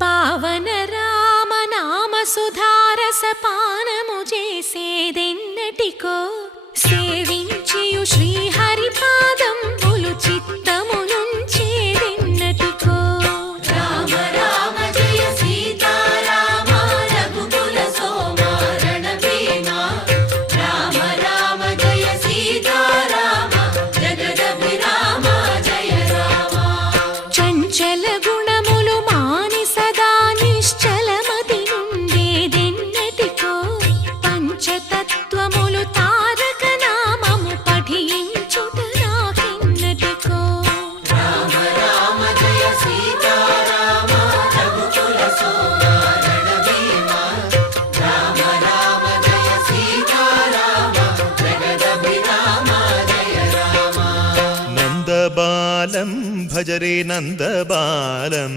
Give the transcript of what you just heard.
పావన రామ నామ సుధారస పానము చేసేదెన్నటికో సేవించియు శ్రీహరి పాదంబులు చిత్తమునుంచేదెన్నటికో రామ రామ జయ సీతారామ రఘుకుల సోమ రణభీమ రామ రామ జయ సీతారామ జగదభిరామ జయ రామ చంచల గుణములు మాని సదా నిశ్చలమతి నుండేదెన్నటికో పంచతత్వములు తారక నామము పఠించుట నాకెన్నటికో రామ రామ జయ సీతారామ రఘుకుల సోమ రణభీమ రామ రామ జయ సీతారామ జగదభిరామ జయ రామ నందబాలం భజరే నందబాలం